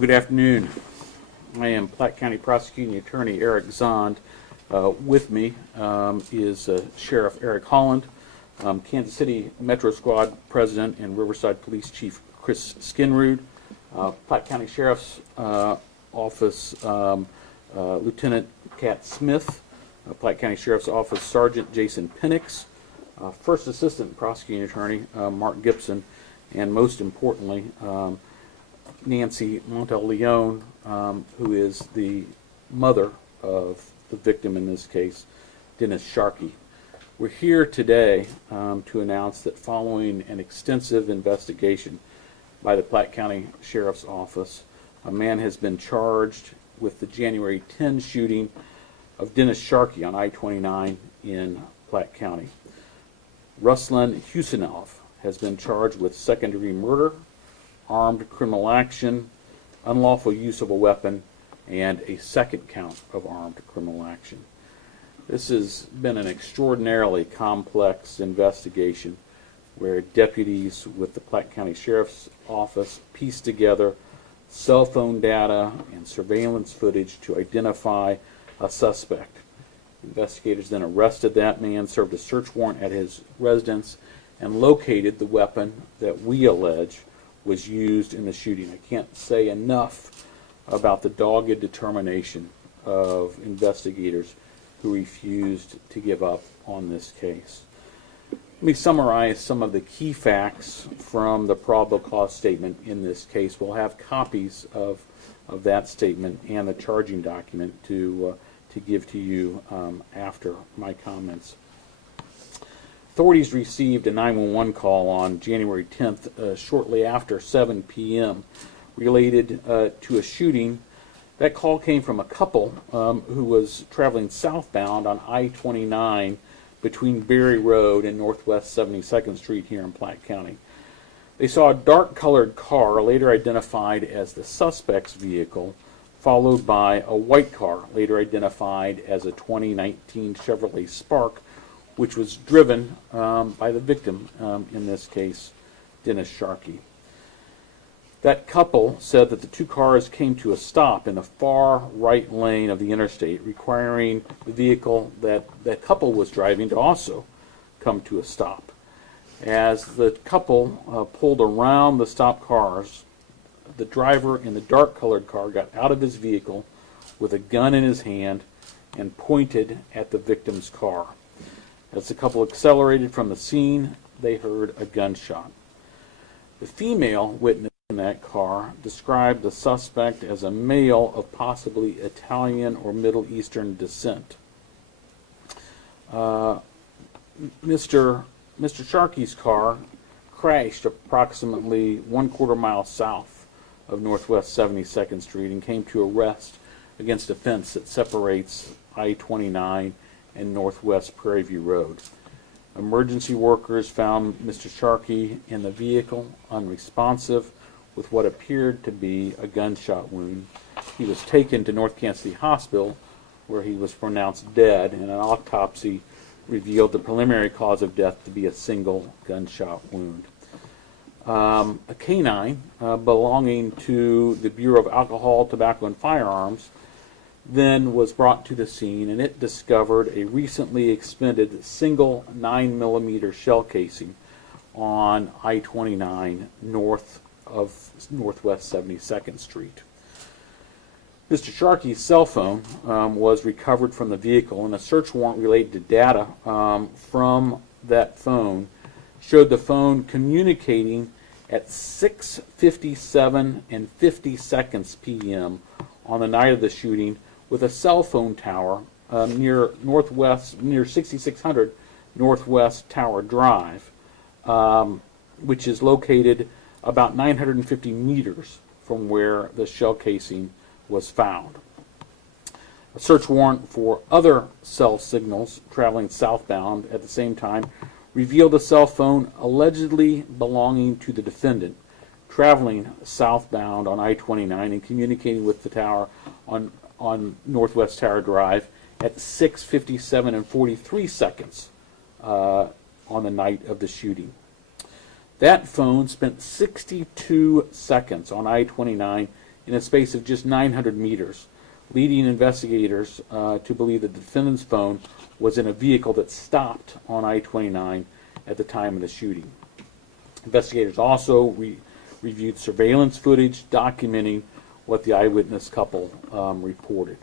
Well, good afternoon. I am Platte County Prosecuting Attorney Eric Zond. With me is Sheriff Eric Holland, Kansas City Metro Squad President and Riverside Police Chief Chris Skinrud, Platte County Sheriff's Office Lieutenant Kat Smith, Platte County Sheriff's Office Sergeant Jason Penix, First Assistant Prosecuting Attorney Mark Gibson, and most importantly, Nancy Monteleone, who is the mother of the victim in this case, Dennis Sharkey. We're here today to announce that following an extensive investigation by the Platte County Sheriff's Office, a man has been charged with the January 10 shooting of Dennis Sharkey on I-29 in Platte County. Ruslan Husinov has been charged with second-degree murder, armed criminal action, unlawful use of a weapon, and a second count of armed criminal action. This has been an extraordinarily complex investigation where deputies with the Platte County Sheriff's Office pieced together cell phone data and surveillance footage to identify a suspect. Investigators then arrested that man, served a search warrant at his residence, and located the weapon that we allege was used in the shooting. I can't say enough about the dogged determination of investigators who refused to give up on this case. Let me summarize some of the key facts from the probable cause statement in this case. We'll have copies of that statement and the charging document to give to you after my comments. Authorities received a 911 call on January 10th, shortly after 7 p.m. related to a shooting. That call came from a couple who was traveling southbound on I-29 between Berry Road and Northwest 72nd Street here in Platte County. They saw a dark-colored car, later identified as the suspect's vehicle, followed by a white car, later identified as a 2019 Chevrolet Spark, which was driven by the victim, in this case, Dennis Sharkey. That couple said that the two cars came to a stop in the far right lane of the interstate, requiring the vehicle that that couple was driving to also come to a stop. As the couple pulled around the stopped cars, the driver in the dark-colored car got out of his vehicle with a gun in his hand and pointed at the victim's car. As the couple accelerated from the scene, they heard a gunshot. The female witness in that car described the suspect as a male of possibly Italian or Middle Eastern descent. Mr. Sharkey's car crashed approximately 1/4 mile south of Northwest 72nd Street and came to a rest against a fence that separates I-29 and Northwest Prairie View Road. Emergency workers found Mr. Sharkey in the vehicle, unresponsive, with what appeared to be a gunshot wound. He was taken to North Kansas City Hospital, where he was pronounced dead, and an autopsy revealed the preliminary cause of death to be a single gunshot wound. A canine belonging to the Bureau of Alcohol, Tobacco, and Firearms then was brought to the scene, and it discovered a recently expended single 9mm shell casing on I-29 north of Northwest 72nd Street. Mr. Sharkey's cell phone was recovered from the vehicle, and a search warrant related to data from that phone showed the phone communicating at 6:57 and 50 seconds p.m. on the night of the shooting with a cell phone tower near 6600 Northwest Tower Drive, which is located about 950 meters from where the shell casing was found. A search warrant for other cell signals traveling southbound at the same time revealed a cell phone allegedly belonging to the defendant traveling southbound on I-29 and communicating with the tower on Northwest Tower Drive at 6:57 and 43 seconds on the night of the shooting. That phone spent 62 seconds on I-29 in a space of just 900 meters, leading investigators to believe that the defendant's phone was in a vehicle that stopped on I-29 at the time of the shooting. Investigators also reviewed surveillance footage documenting what the eyewitness couple reported.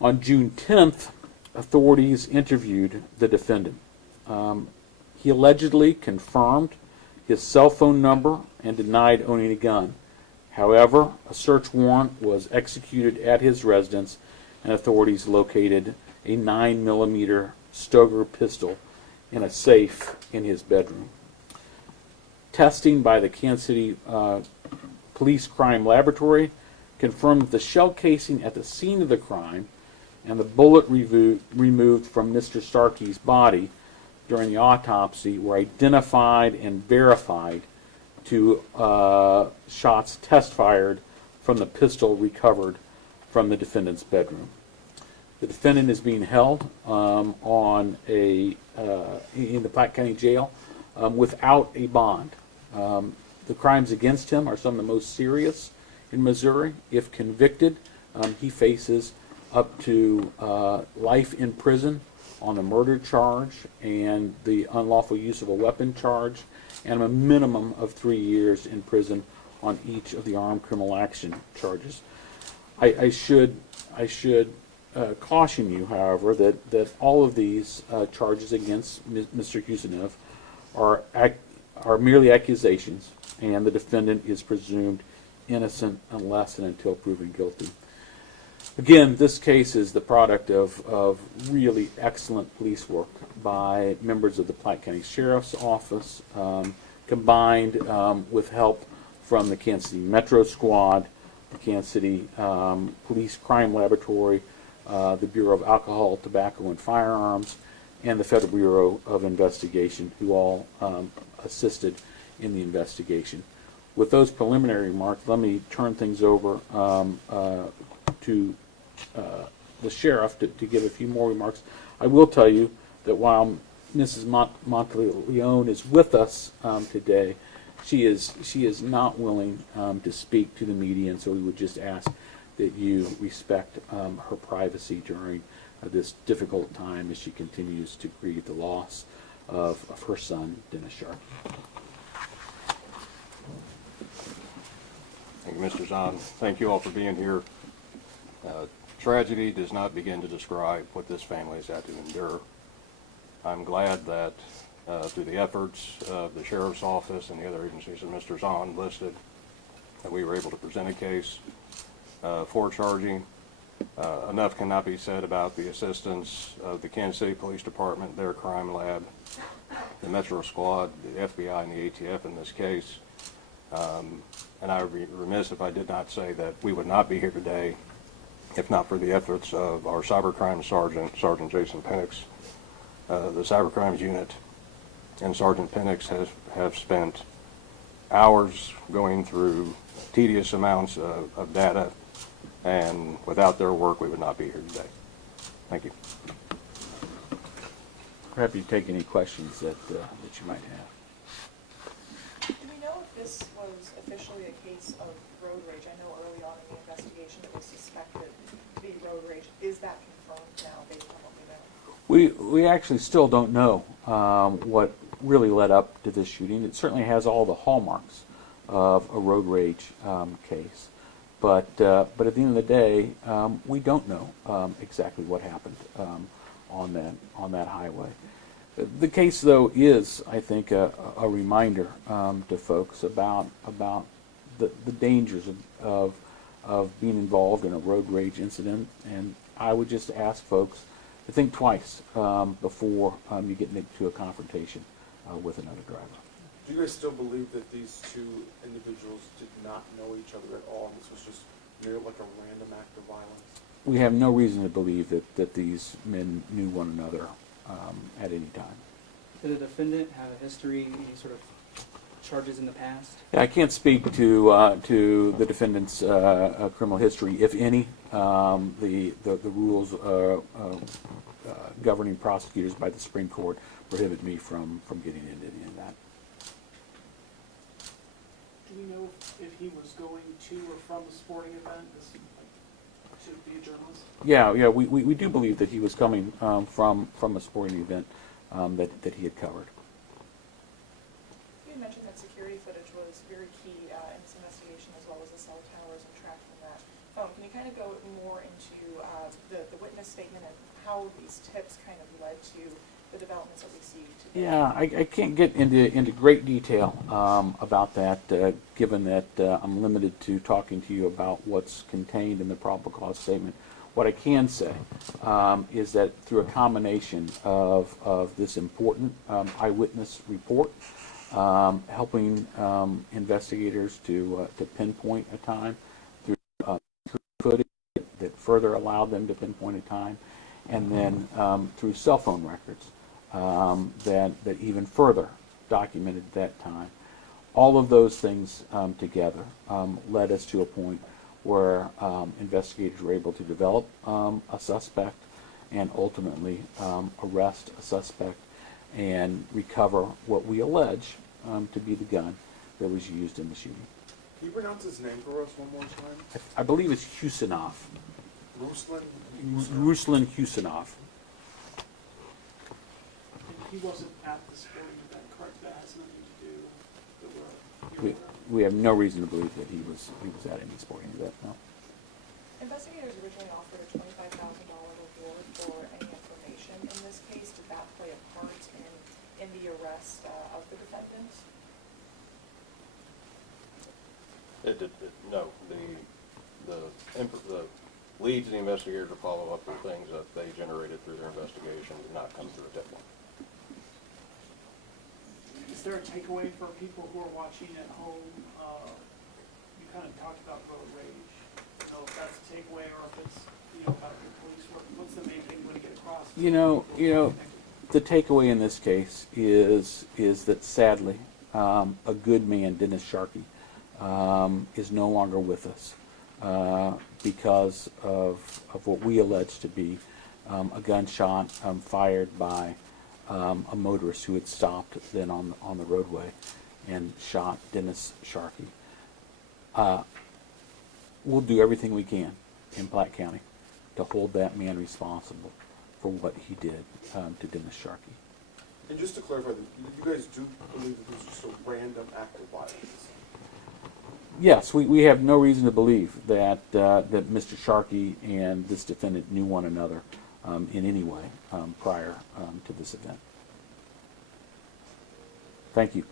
On June 10th, authorities interviewed the defendant. He allegedly confirmed his cell phone number and denied owning a gun. However, a search warrant was executed at his residence, and authorities located a 9mm Stoeger pistol in a safe in his bedroom. Testing by the Kansas City Police Crime Laboratory confirmed that the shell casing at the scene of the crime and the bullet removed from Mr. Sharkey's body during the autopsy were identified and verified to shots test fired from the pistol recovered from the defendant's bedroom. The defendant is being held in the Platte County Jail without a bond. The crimes against him are some of the most serious in Missouri. If convicted, he faces up to life in prison on the murder charge and the unlawful use of a weapon charge, and a minimum of 3 years in prison on each of the armed criminal action charges. I should caution you, however, that all of these charges against Mr. Husinov are merely accusations, and the defendant is presumed innocent unless and until proven guilty. Again, this case is the product of really excellent police work by members of the Platte County Sheriff's Office, combined with help from the Kansas City Metro Squad, the Kansas City Police Crime Laboratory, the Bureau of Alcohol, Tobacco, and Firearms, and the Federal Bureau of Investigation, who all assisted in the investigation. With those preliminary remarks, let me turn things over to the sheriff to give a few more remarks. I will tell you that while Mrs. Monteleone is with us today, she is not willing to speak to the media, and so we would just ask that you respect her privacy during this difficult time as she continues to grieve the loss of her son, Dennis Sharkey. Thank you, Mr. Zahn. Thank you all for being here. Tragedy does not begin to describe what this family has had to endure. I'm glad that through the efforts of the Sheriff's Office and the other agencies that Mr. Zahn listed, that we were able to present a case for charging. Enough cannot be said about the assistance of the Kansas City Police Department, their crime lab, the Metro Squad, the FBI, and the ATF in this case. And I would be remiss if I did not say that we would not be here today if not for the efforts of our cybercrime sergeant, Sergeant Jason Penix. The cybercrimes unit and Sergeant Penix have spent hours going through tedious amounts of data, and without their work we would not be here today. Thank you. We're happy to take any questions that you might have. Do we know if this was officially a case of road rage? I know early on in the investigation it was suspected to be road rage. Is that confirmed now based on what we know? We actually still don't know what really led up to this shooting. It certainly has all the hallmarks of a road rage case, but at the end of the day, we don't know exactly what happened on that highway. The case, though, is, I think, a reminder to folks about the dangers of being involved in a road rage incident, and I would just ask folks to think twice before you get into a confrontation with another driver. Do you guys still believe that these two individuals did not know each other at all, and this was just merely like a random act of violence? We have no reason to believe that these men knew one another at any time. Did the defendant have a history, any sort of charges in the past? Yeah, I can't speak to the defendant's criminal history, if any. The rules governing prosecutors by the Supreme Court prohibit me from getting into any of that. Do Do we know if he was going to or from a sporting event, to be a journalist? Yeah, we do believe that he was coming from a sporting event that he had covered. You mentioned that security footage was very key in this investigation, as well as the cell towers and tracking that phone. Can you kind of go more into the witness statement and how these tips kind of led to the developments that we see today? Yeah, I can't get into great detail about that, given that I'm limited to talking to you about what's contained in the probable cause statement. What I can say is that through a combination of this important eyewitness report, helping investigators to pinpoint a time through footage that further allowed them to pinpoint a time, and then through cell phone records that even further documented that time. All of those things together led us to a point where investigators were able to develop a suspect and ultimately arrest a suspect and recover what we allege to be the gun that was used in the shooting. Can you pronounce his name for us one more time? I believe it's Husinov. Ruslan? Ruslan Husinov. And he wasn't at the sporting event, correct? That has nothing to do with We, we have no reason to believe that he was at any sporting event. No. Investigators originally offered a $25,000 reward for any information in this case. Did that play a part in the arrest of the defendant? No, the leads the investigator to follow up with things that they generated through their investigation did not come through a tip line. Is there a takeaway for people who are watching at home? You kind of talked about road rage. You know, if that's a takeaway or if it's, about your police work. What's the main thing you want to get across? You know, the takeaway in this case is that sadly, a good man, Dennis Sharkey, is no longer with us because of what we allege to be a gunshot fired by a motorist who had stopped then on the roadway and shot Dennis Sharkey. We'll do everything we can in Platte County to hold that man responsible for what he did to Dennis Sharkey. And just to clarify, you guys do believe that this was just a random act of violence? Yes, we have no reason to believe that that Mr. Sharkey and this defendant knew one another in any way prior to this event. Thank you.